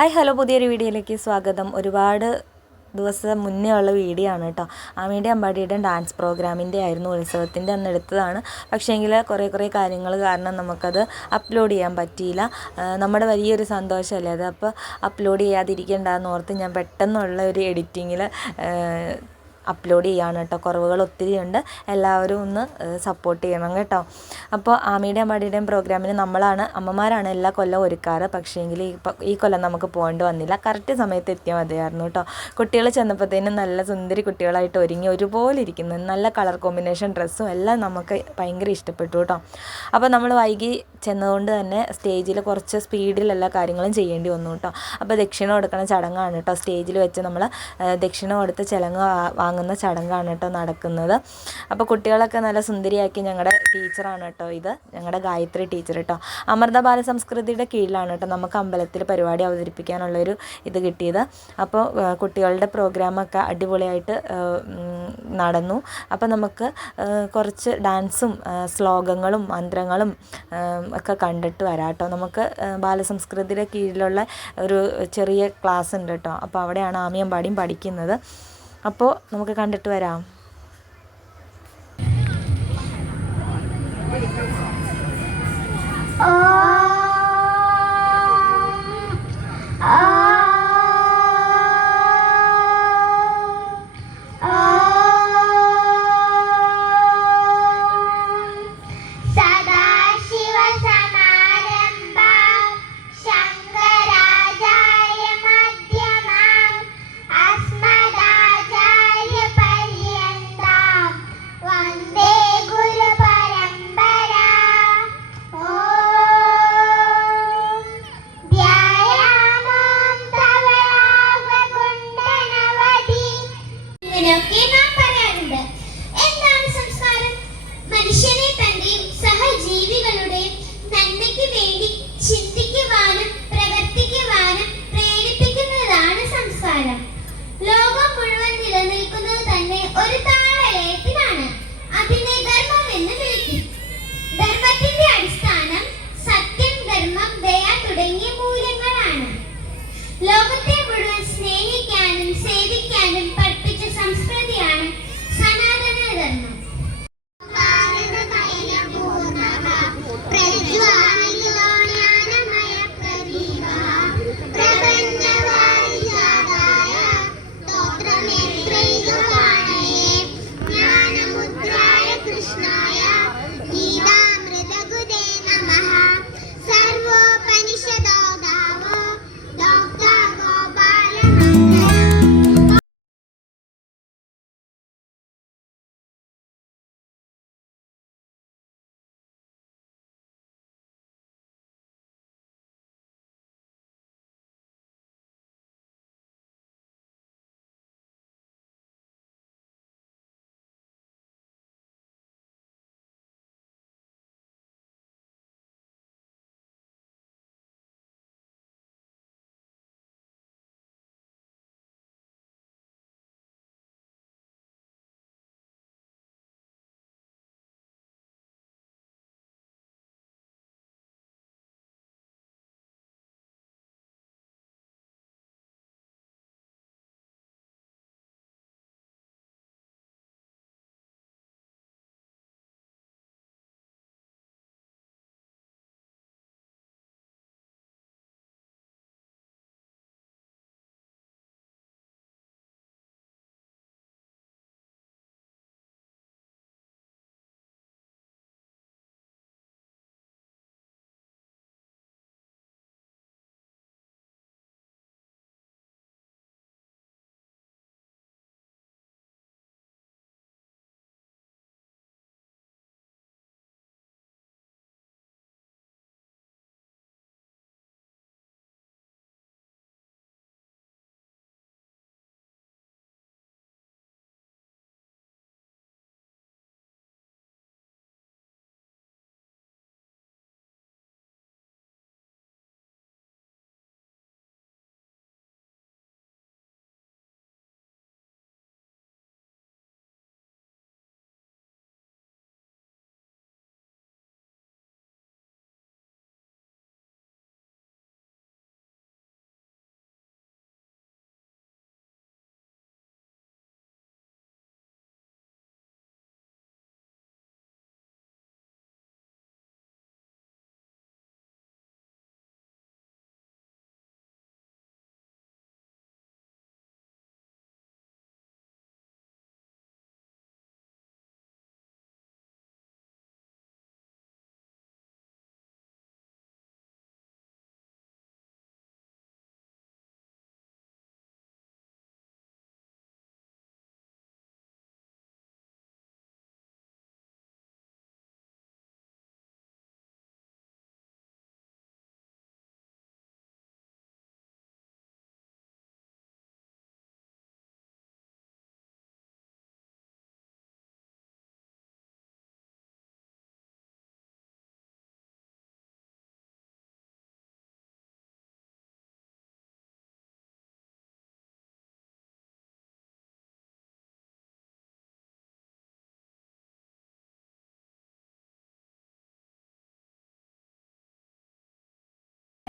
Hi hello പുതിയൊരു വീഡിയോയിലേക്ക് സ്വാഗതം. ഒരുപാട് ദിവസം മുന്നേ ഉള്ള വീഡിയോ ആണ് കേട്ടോ. ആമയുടെ അമ്പാടിയുടെ ഡാൻസ് പ്രോഗ്രാമിന്റെ ആയിരുന്നു ഉത്സവത്തിന്റെ അന്ന് എടുത്തതാണ്. പക്ഷേങ്കിൽ കുറേ കുറേ കാര്യങ്ങൾ കാരണം നമുക്കത് അപ്ലോഡ് ചെയ്യാൻ പറ്റിയില്ല. നമ്മുടെ വലിയൊരു സന്തോഷമല്ലേ അത്? അപ്പോൾ അപ്ലോഡ് ചെയ്യാതിരിക്കേണ്ടെന്ന് ഓർത്ത് ഞാൻ പെട്ടെന്നുള്ള ഒരു എഡിറ്റിങ്ങിൽ അപ്ലോഡ് ചെയ്യാണ് കേട്ടോ. കുറവുകൾ ഒത്തിരി ഉണ്ട്. എല്ലാവരും ഒന്ന് സപ്പോർട്ട് ചെയ്യണം കേട്ടോ. അപ്പോൾ ആമയുടെയും അമ്മയുടെയും പ്രോഗ്രാമിന് നമ്മളാണ് അമ്മമാരാണ് എല്ലാ കൊല്ലം ഒരുക്കാറ്. പക്ഷേങ്കിൽ ഈ കൊല്ലം നമുക്ക് പോകേണ്ടി വന്നില്ല. കറക്റ്റ് സമയത്ത് എത്തിയാൽ മതിയായിരുന്നു കേട്ടോ. കുട്ടികൾ ചെന്നപ്പോഴത്തേനും നല്ല സുന്ദരി കുട്ടികളായിട്ട് ഒരുങ്ങി ഒരുപോലെ ഇരിക്കുന്നു. നല്ല കളർ കോമ്പിനേഷൻ ഡ്രസ്സും എല്ലാം നമുക്ക് ഭയങ്കര ഇഷ്ടപ്പെട്ടു കേട്ടോ. അപ്പോൾ നമ്മൾ വൈകി ചെന്നതുകൊണ്ട് തന്നെ സ്റ്റേജിൽ കുറച്ച് സ്പീഡിൽ എല്ലാ കാര്യങ്ങളും ചെയ്യേണ്ടി വന്നു കേട്ടോ. അപ്പോൾ ദക്ഷിണ കൊടുക്കുന്ന ചടങ്ങാണ് കേട്ടോ. സ്റ്റേജിൽ വെച്ച് നമ്മൾ ദക്ഷിണ കൊടുത്ത് ചിലങ്ങ് വാ- വാങ്ങുന്ന ചടങ്ങാണ് കേട്ടോ നടക്കുന്നത്. അപ്പോൾ കുട്ടികളൊക്കെ നല്ല സുന്ദരിയാക്കി ഞങ്ങളുടെ ടീച്ചറാണ് കേട്ടോ ഇത്. ഞങ്ങളുടെ ഗായത്രി ടീച്ചർ കേട്ടോ. അമൃത ബാല സംസ്കൃതിയുടെ കീഴിലാണ് കേട്ടോ നമുക്ക് അമ്പലത്തിൽ പരിപാടി അവതരിപ്പിക്കാനുള്ളൊരു ഇത് കിട്ടിയത്. അപ്പോൾ കുട്ടികളുടെ പ്രോഗ്രാമൊക്കെ അടിപൊളിയായിട്ട് നടന്നു. അപ്പോൾ നമുക്ക് കുറച്ച് ഡാൻസും ശ്ലോകങ്ങളും മന്ത്രങ്ങളും ഒക്കെ കണ്ടിട്ട് വരാം കേട്ടോ. നമുക്ക് ബാലസംസ്കൃതിയുടെ കീഴിലുള്ള ഒരു ചെറിയ ക്ലാസ് ഉണ്ട് കേട്ടോ. അപ്പോൾ അവിടെയാണ് ആമിയമ്പാടിയും പഠിക്കുന്നത്. അപ്പോൾ നമുക്ക് കണ്ടിട്ട് വരാം. സദാശിവസമാരംഭാം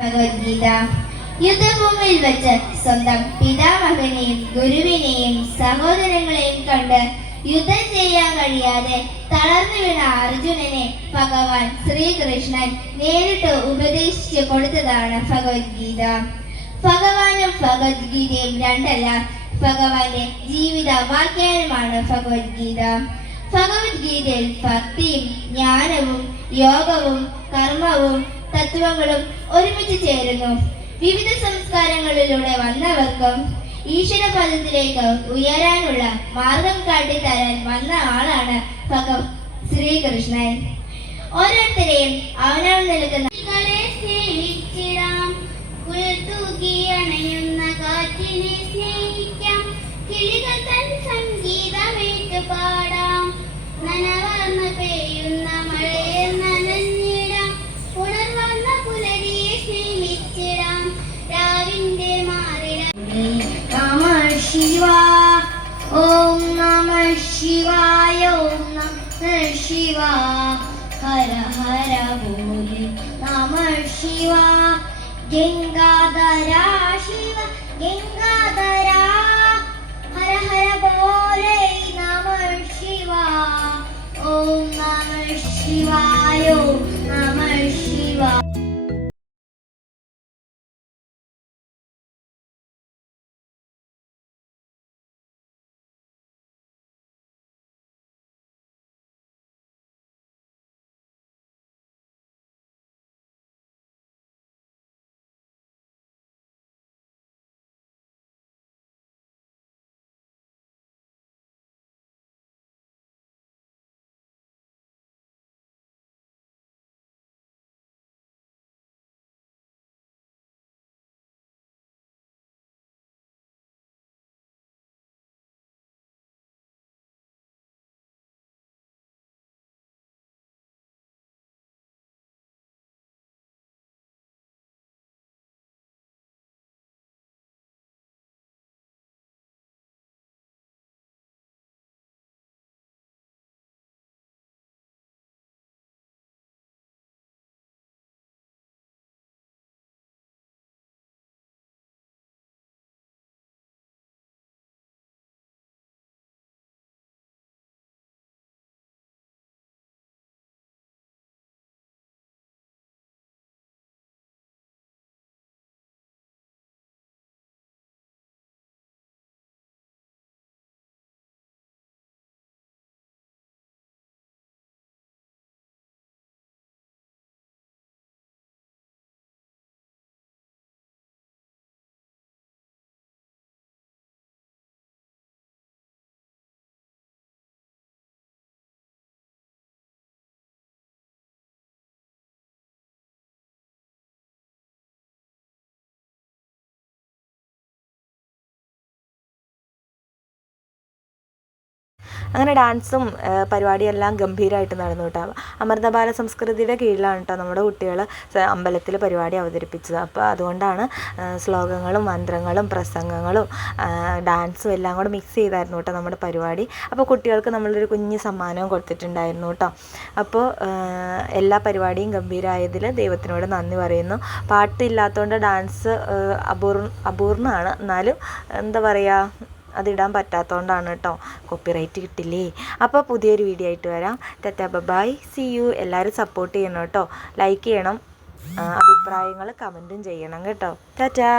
ഭഗവത്ഗീത യുദ്ധഭൂമിയിൽ വെച്ച് സ്വന്തം പിതാമഹനെയും ഗുരുവിനെയും സഹോദരങ്ങളെയും കണ്ട് യുദ്ധം ചെയ്യാൻ കഴിയാതെ തളർന്നു വീണ അർജുനനെ ഭഗവാൻ ശ്രീകൃഷ്ണൻ നേരിട്ട് ഉപദേശിച്ചു കൊടുത്തതാണ് ഭഗവത്ഗീത. ഭഗവാനും ഭഗവത്ഗീതയും രണ്ടല്ല ഭഗവാന്റെ ജീവിത വാക്യാനുമാണ് ഭഗവത്ഗീത. ഭഗവത്ഗീതയിൽ ഭക്തിയും ജ്ഞാനവും യോഗവും കർമ്മവും തത്വങ്ങളും ഒരുമിച്ച് ചേരുന്നു. വിവിധ സംസ്കാരങ്ങളിലൂടെ വന്നവർക്കും ഈശ്വരപദത്തിലേക്ക് ഉയരാനുള്ള മാർഗം കാട്ടിത്തരാൻ വന്ന ആളാണ് ഭഗവ ശ്രീകൃഷ്ണൻ. ഓരോരുത്തരെയും അവനവൻ നൽകുന്ന സ്നേഹിച്ചിടാം. പുൽത്തൂകിയണയുന്ന കാറ്റിനെ സ്നേഹിക്കാം. കിളികൾ ശിവ. ഓം നമ ശിവായ ഓം നമ ശിവ. ഹര ഹര ഭോലെ നമ ശിവ. ഗംഗാധര ശിവ ഗംഗാധര. ഹര ഹര ഭോലെ നമ ശിവ. ഓം നമ ശിവായ ഓം നമ ശിവ. അങ്ങനെ ഡാൻസും പരിപാടിയെല്ലാം ഗംഭീരമായിട്ട് നടന്നു കേട്ടോ. അമൃതബാല സംസ്കൃതിയുടെ കീഴിലാണ് കേട്ടോ നമ്മുടെ കുട്ടികൾ അമ്പലത്തിൽ പരിപാടി അവതരിപ്പിച്ചത്. അപ്പോൾ അതുകൊണ്ടാണ് ശ്ലോകങ്ങളും മന്ത്രങ്ങളും പ്രസംഗങ്ങളും ഡാൻസും എല്ലാം കൂടെ മിക്സ് ചെയ്തായിരുന്നു കേട്ടോ നമ്മുടെ പരിപാടി. അപ്പോൾ കുട്ടികൾക്ക് നമ്മളൊരു കുഞ്ഞ് സമ്മാനവും കൊടുത്തിട്ടുണ്ടായിരുന്നു കേട്ടോ. അപ്പോൾ എല്ലാ പരിപാടിയും ഗംഭീരമായതിൽ ദൈവത്തിനോട് നന്ദി പറയുന്നു. പാട്ടില്ലാത്തതുകൊണ്ട് ഡാൻസ് അപൂർ അപൂർണമാണ്. എന്നാലും എന്താ പറയുക അതിടാൻ പറ്റാത്തതുകൊണ്ടാണ് കേട്ടോ കോപ്പിറൈറ്റ് കിട്ടില്ലേ? അപ്പോൾ പുതിയൊരു വീഡിയോ ആയിട്ട് വരാം. ടാറ്റാ ബൈ സി യു എല്ലാവരും സപ്പോർട്ട് ചെയ്യണം കേട്ടോ ലൈക്ക് ചെയ്യണം. അഭിപ്രായങ്ങൾ കമന്റും ചെയ്യണം കേട്ടോ. ടാറ്റാ.